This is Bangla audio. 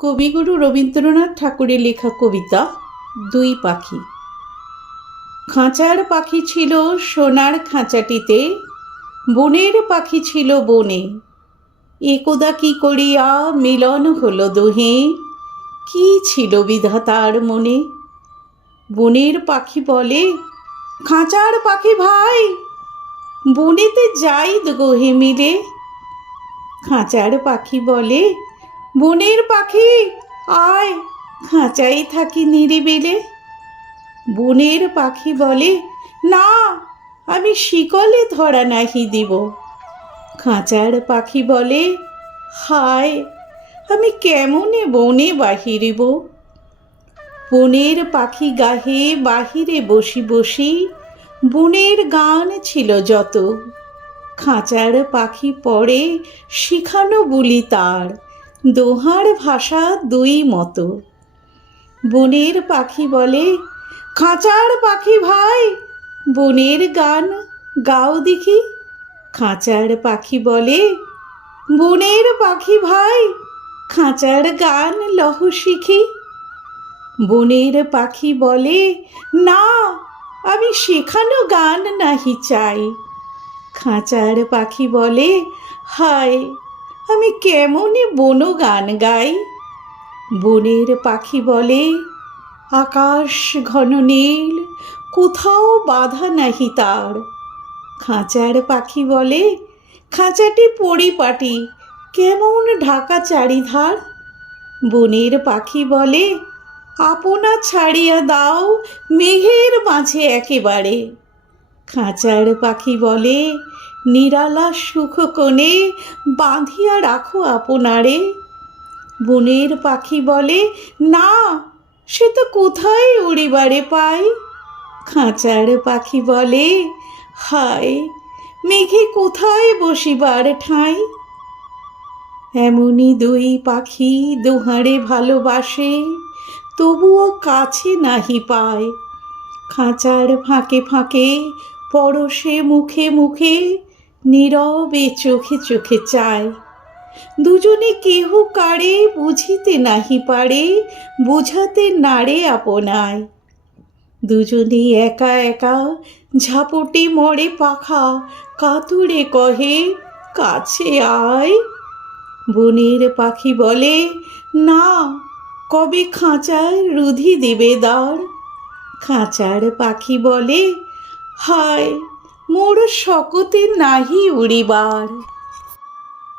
কবিগুরু রবীন্দ্রনাথ ঠাকুরের লেখা কবিতা দুই পাখি। খাঁচার পাখি ছিল সোনার খাঁচাটিতে, বনের পাখি ছিল বনে। একদা কি করিয়া মিলন হলো দোহে, কি ছিল বিধাতার মনে। বনের পাখি বলে, খাঁচার পাখি ভাই, বনেতে যাই গোহে মিলে। খাঁচার পাখি বলে, বনের পাখি আয়, খাঁচাই থাকি নিরিবিলে। বনের পাখি বলে, না, আমি শিকলে ধরা নাহি দিব। খাঁচার পাখি বলে, হায়, আমি কেমনে বনে বাহিরিব। বনের পাখি গাহে বাহিরে বসি বসি, বনের গান ছিল যত। খাঁচার পাখি পড়ে শিখানো বুলি তার, দোহার ভাষা দুই মতো। বনের পাখি বলে, খাঁচার পাখি ভাই, বনের গান গাও দেখি। খাঁচার পাখি বলে, বনের পাখি ভাই, খাঁচার গান লহ শিখি। বনের পাখি বলে, না, আমি শেখানো গান নাহি চাই। খাঁচার পাখি বলে, হায়, আমি কেমনে বন গান গাই। বনের পাখি বলে, আকাশ ঘন নীল, কোথাও বাধা নাহি তার। খাঁচার পাখি বলে, খাঁচাটি পরিপাটি, কেমন ঢাকা চারিধার। বনের পাখি বলে, আপনা ছাড়িয়া দাও মেঘের মাঝে একেবারে। খাঁচার পাখি বলে, নিরালা সুখ কোণে বাঁধিয়া রাখো আপনারে। বনের পাখি বলে, না, সে তো কোথায় উড়িবারে পাই। খাঁচার পাখি বলে, হায়, মেঘে কোথায় বসিবার ঠাঁই। এমনি দুই পাখি দোহারে ভালোবাসে, তবুও কাছে নাহি পায়। খাঁচার ফাঁকে ফাঁকে, পরশে মুখে মুখে, নীরবে চোখে চোখে চায়। দুজনে কেহ কারে বুঝিতে নাহি পারে, বুঝাতে নারে আপনায়। দুজনে একা একা ঝাপটে মরে পাখা, কাতুরে কহে, কাছে আয়। বনের পাখি বলে, না, কবে খাঁচায় রুধি দেবে দ্বার। খাঁচার পাখি বলে, হায়, মোর শকতে নাহি উড়িবার।